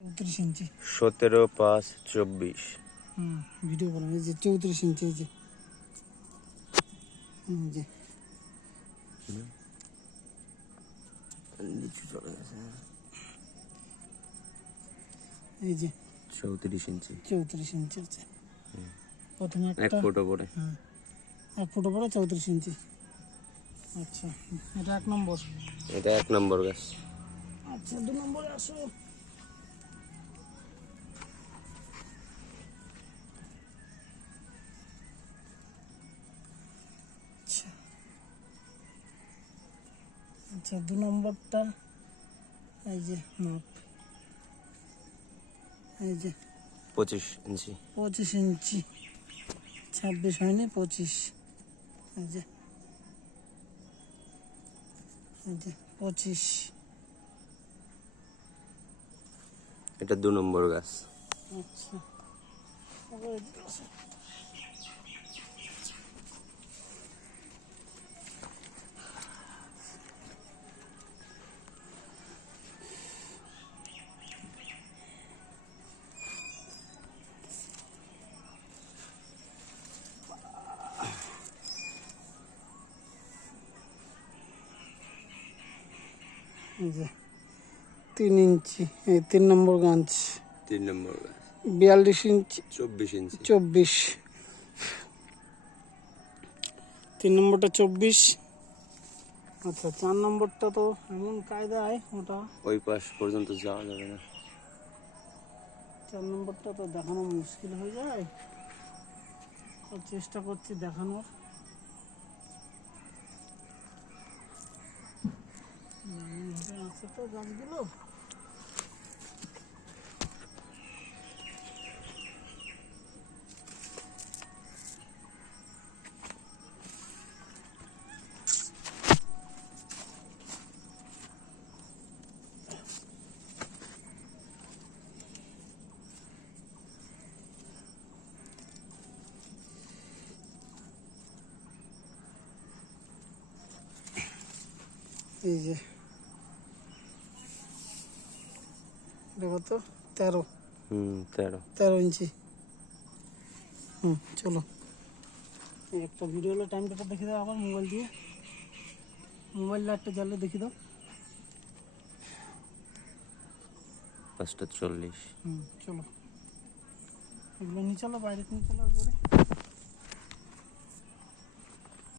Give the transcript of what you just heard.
34 ইঞ্চি 17/5/24 video করা এই যে 34 ইঞ্চি এই যে নিচে চলে গেছে এই যে 34 ইঞ্চি 34 ইঞ্চি আছে প্রথমে এক একটা ফুটো করে এক ফুটো পরে 34 ইঞ্চি আচ্ছা এটা এক নম্বর এটা এক নম্বর গাছ আচ্ছা দুই নম্বরে আসো আচ্ছা দুই নম্বরটা এই যে মাপ এই যে 25 ইঞ্চি 25 ইঞ্চি 26 হয়নি 25 এই যে 25 এটা 2 নম্বর গাছ আচ্ছা আবার এদিকে আসো এই যে 3 ইঞ্চি এই 3 নম্বর গাছ 3 নম্বর গাছ 42 ইঞ্চি 24 ইঞ্চি 24 3 নম্বরটা 24 আচ্ছা 4 নম্বরটা তো এমন কায়দায় ওটা ওই পাশ পর্যন্ত যাওয়া যাবে না 4 নম্বরটা তো দেখানো মুশকিল হয়ে যায় তো চেষ্টা করছি দেখানোর আছে তো গাছগুলো এই যে দেখো তো 13 13 ইঞ্চি চলো এই একটা ভিডিও হলো টাইমটা দেখে দাও আবার মোবাইল দিয়ে মোবাইল লাইটটা জ্বালে দেখে দাও 5:40 চলো এগুলো নিয়ে চলো বাইরে নিয়ে চলো একবারে